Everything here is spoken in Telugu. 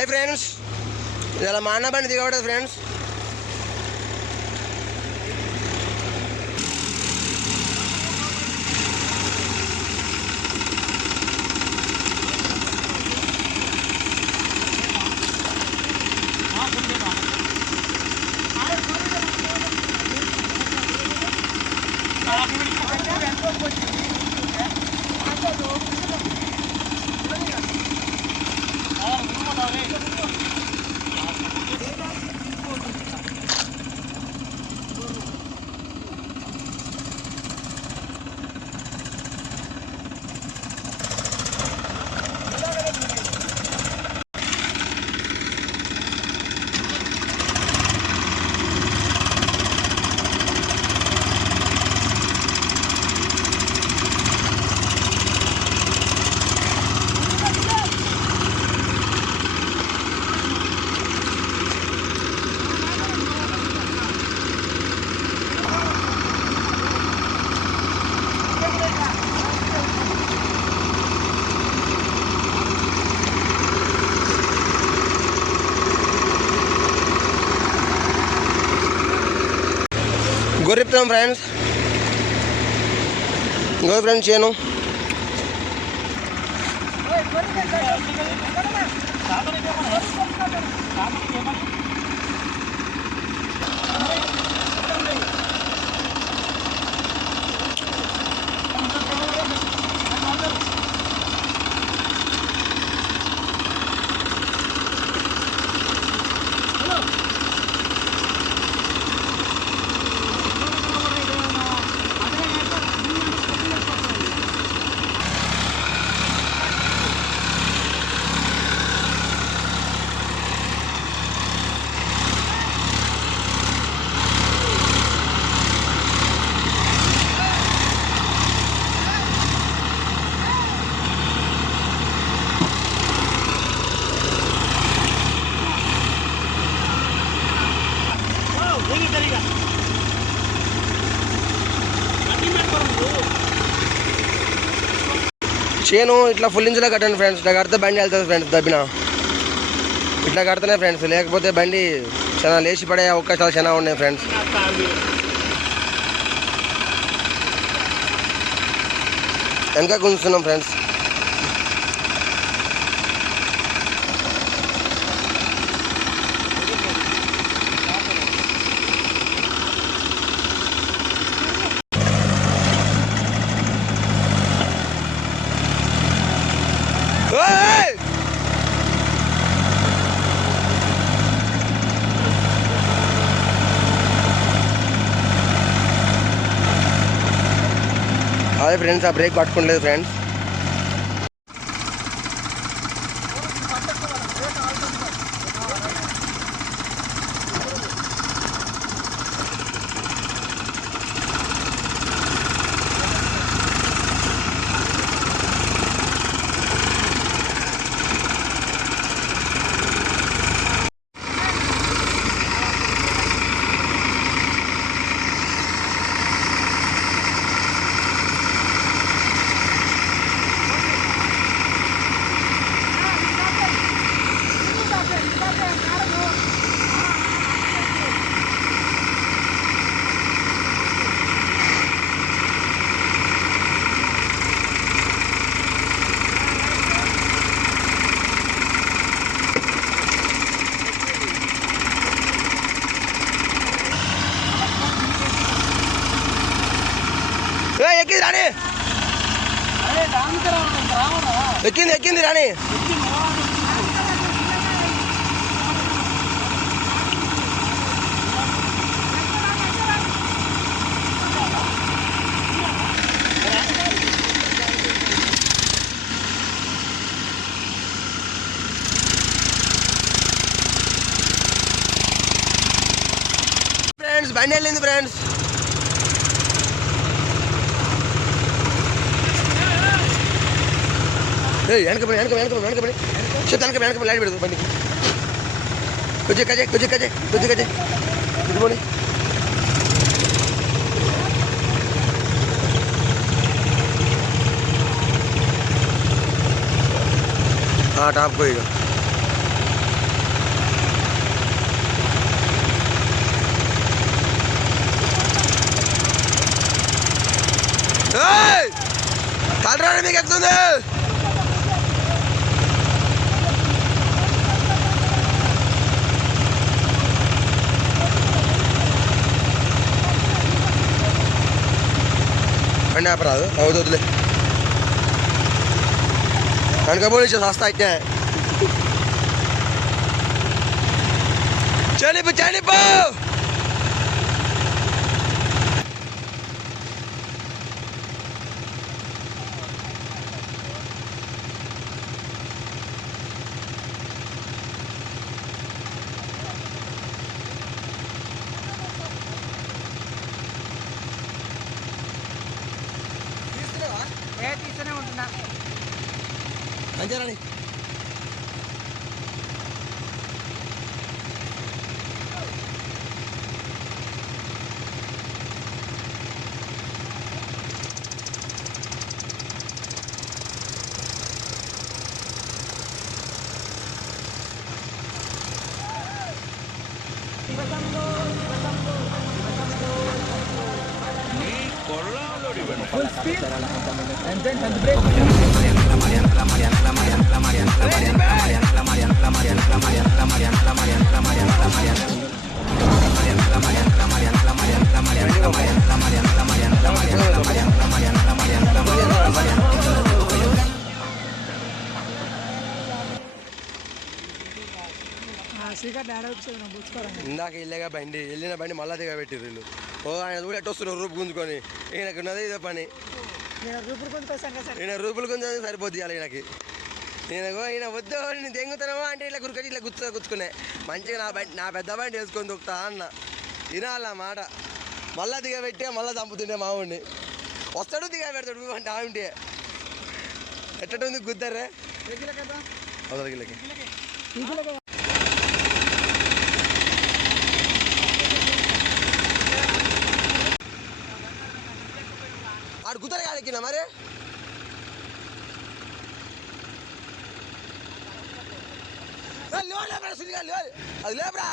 హాయ్ ఫ్రెండ్స్, ఇలా మా అన్న బండి దిగబడదు ఫ్రెండ్స్. గొర్రెప్తాం ఫ్రెండ్స్, గొర్రె ఫ్రెండ్స్ చేయను. చేను ఇట్లా ఫుల్ ఇంచులో కట్టండి ఫ్రెండ్స్. ఇట్లా కడితే బండి వెళ్తుంది ఫ్రెండ్స్. దబ్బిన ఇట్లా కడితేనే ఫ్రెండ్స్, లేకపోతే బండి చాలా లేచి పడే అవకాశాలు చాలా ఉన్నాయి ఫ్రెండ్స్. వెనక గుంజుతున్నాం ఫ్రెండ్స్. అదే ఫ్రెండ్స్, ఆ బ్రేక్ పట్టుకోలేదు ఫ్రెండ్స్. ఎక్కింది రాణి, ఎక్కింది రాణి. ఫ్రెండ్స్ బండి వెళ్ళింది ఫ్రెండ్స్. వెనకబడి చెత్త వెనకబడి లైట్ పెడదు బండికి. కొంచెం కజే ఇదిగోండి. టాప్ పోయి చాలరా మీకు ఎక్కుతుంది. బండి ఆపరాదు అవుతుందిలే కనుకపోయి వస్తా అయితే చనిపో చనిపో. తీస్తూనే ఉంటున్నా అంతేనండి. ఇందాక వెళ్ళగా బండి వెళ్ళిన బండి మళ్ళా దిగా పెట్టిర్రు వీళ్ళు. ఓ ఆయన కూడా ఎట్టు వస్తున్నారు రూపు గుంజుకొని. ఈయనకు ఉన్నదే ఇదే పని. ఈయన రూపులు గుంజు సరిపోద్ది అలా ఈయనకి. ఈయన వద్దు నేను దెంగుతానమో అంటే ఇట్లా గురికొచ్చి ఇట్లా గుచ్చుకునే మంచిగా నా పెద్ద బండి వేసుకొని దొక్కుతా అన్న వినాలి ఆ మాట. మళ్ళా దిగబెట్టి మళ్ళీ చంపుతుండే మావుడిని. వస్తాడు దిగా పెడతాడు అంటే ఆవింటే ఎట్టటుంది గుద్దరే అవతలకి. ఆడు గుద్దరు కాడికినా మరి అది లేపరా.